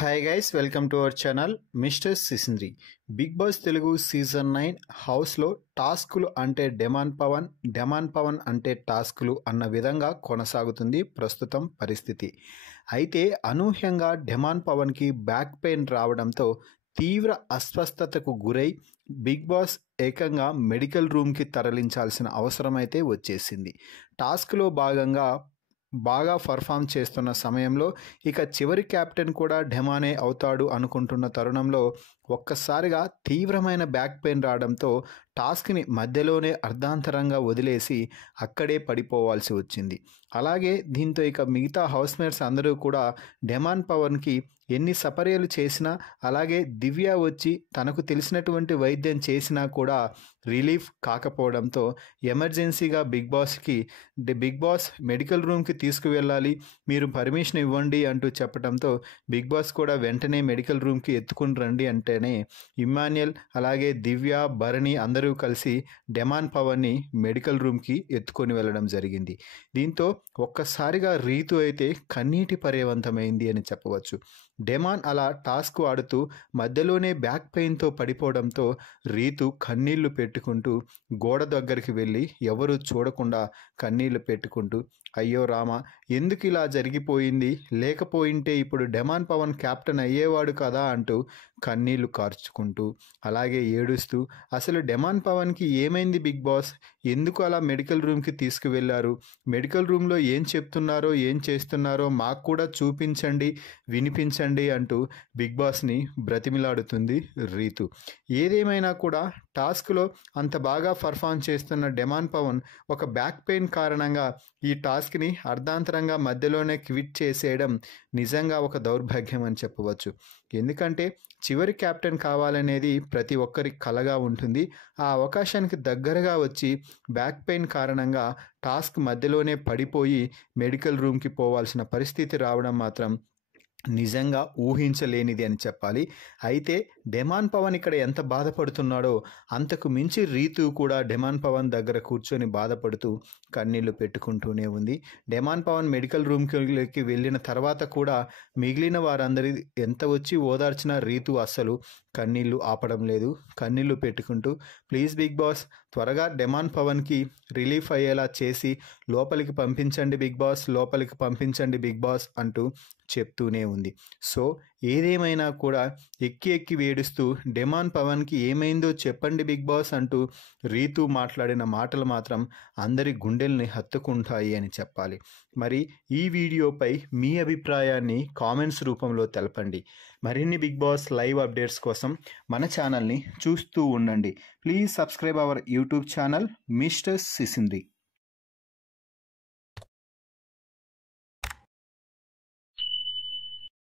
Hi guys, welcome to our channel mister Sisindri. Big boss Telugu season 9 హౌస్లో టాస్కులు అంటే demon Pawan అంటే టాస్కులు అన్న విధంగా కొనసాగుతుంది ప్రస్తుతం పరిస్థితి. అయితే అనూహ్యంగా డెమాన్ పవన్కి బ్యాక్ పెయిన్ రావడంతో తీవ్ర అస్వస్థతకు గురై బిగ్ బాస్ ఏకంగా మెడికల్ రూమ్కి తరలించాల్సిన అవసరం అయితే వచ్చేసింది. టాస్క్లో భాగంగా బాగా పర్ఫామ్ చేస్తున్న సమయంలో ఇక చివరి కెప్టెన్ కూడా డెమానే అవుతాడు అనుకుంటున్న తరుణంలో ఒక్కసారిగా తీవ్రమైన బ్యాక్ పెయిన్ రావడంతో టాస్క్ని మధ్యలోనే అర్ధాంతరంగా వదిలేసి అక్కడే పడిపోవాల్సి వచ్చింది. అలాగే దీంతో ఇక మిగతా హౌస్మేట్స్ అందరూ కూడా డెమాన్ పవన్కి ఎన్ని సపర్యలు చేసినా, అలాగే దివ్య వచ్చి తనకు తెలిసినటువంటి వైద్యం చేసినా కూడా రిలీఫ్ కాకపోవడంతో ఎమర్జెన్సీగా బిగ్ బాస్ మెడికల్ రూమ్కి తీసుకువెళ్ళాలి, మీరు పర్మిషన్ ఇవ్వండి అంటూ చెప్పడంతో బిగ్ బాస్ కూడా వెంటనే మెడికల్ రూమ్కి ఎత్తుకుని రండి అంటేనే ఇమ్మాన్యుయల్ అలాగే దివ్య, భరణి అందరూ కలిసి డెమాన్ పవన్ని మెడికల్ రూమ్కి ఎత్తుకొని వెళ్ళడం జరిగింది. దీంతో ఒక్కసారిగా రీతు అయితే కన్నీటి పర్యవంతమైంది అని చెప్పవచ్చు. డెమాన్ అలా టాస్క్ ఆడుతూ మధ్యలోనే బ్యాక్ పెయిన్తో పడిపోవడంతో రీతు కన్నీళ్లు పెట్టుకుంటూ గోడ దగ్గరికి వెళ్ళి ఎవరు చూడకుండా కన్నీళ్లు పెట్టుకుంటూ, అయ్యో రామ, ఎందుకు ఇలా జరిగిపోయింది, లేకపోయింటే ఇప్పుడు డెమాన్ పవన్ కెప్టెన్ అయ్యేవాడు కదా అంటూ కన్నీళ్లు కార్చుకుంటూ అలాగే ఏడుస్తూ, అసలు డెమాన్ పవన్కి ఏమైంది బిగ్ బాస్, ఎందుకు అలా మెడికల్ రూమ్కి తీసుకువెళ్ళారు, మెడికల్ రూమ్లో ఏం చెప్తున్నారో ఏం చేస్తున్నారో మాకు కూడా చూపించండి, వినిపించండి అంటూ బిగ్ బాస్ని బ్రతిమిలాడుతుంది రీతు. ఏదేమైనా కూడా టాస్క్లో అంత బాగా పర్ఫామ్ చేస్తున్న డెమాన్ పవన్ ఒక బ్యాక్ పెయిన్ కారణంగా ఈ టాస్క్ని అర్ధాంతరంగా మధ్యలోనే క్విట్ చేసేయడం నిజంగా ఒక దౌర్భాగ్యం అని చెప్పవచ్చు. ఎందుకంటే చివరి కెప్టెన్ కావాలనేది ప్రతి ఒక్కరి కలగా ఉంటుంది. ఆ అవకాశానికి దగ్గరగా వచ్చి బ్యాక్ పెయిన్ కారణంగా టాస్క్ మధ్యలోనే పడిపోయి మెడికల్ రూమ్కి పోవాల్సిన పరిస్థితి రావడం మాత్రం నిజంగా ఊహించలేనిది అని చెప్పాలి. అయితే డెమాన్ పవన్ ఇక్కడ ఎంత బాధపడుతున్నాడో అంతకు మించి రీతు కూడా డెమాన్ పవన్ దగ్గర కూర్చొని బాధపడుతూ కన్నీళ్లు పెట్టుకుంటూనే ఉంది. డెమాన్ పవన్ మెడికల్ రూమ్కి వెళ్ళిన తర్వాత కూడా మిగిలిన వారందరి ఎంత వచ్చి ఓదార్చినా రీతు అస్సలు కన్నీళ్లు ఆపడం లేదు. కన్నీళ్లు పెట్టుకుంటూ, ప్లీజ్ బిగ్ బాస్, త్వరగా డెమాన్ పవన్కి రిలీఫ్ అయ్యేలా చేసి లోపలికి పంపించండి బిగ్ బాస్, లోపలికి పంపించండి బిగ్ బాస్ అంటూ చెప్తూనే ఉంది. సో ఏదేమైనా కూడా ఎక్కి వేడుస్తూ డెమాన్ పవన్కి ఏమైందో చెప్పండి బిగ్ బాస్ అంటూ రీతు మాట్లాడిన మాటలు మాత్రం అందరి గుండెల్ని హత్తుకుంటాయి అని చెప్పాలి. మరి ఈ వీడియోపై మీ అభిప్రాయాన్ని కామెంట్స్ రూపంలో తెలపండి. మరిన్ని బిగ్ బాస్ లైవ్ అప్డేట్స్ కోసం మన ఛానల్ని చూస్తూ ఉండండి. Please subscribe our YouTube channel mister సిసింద్రి.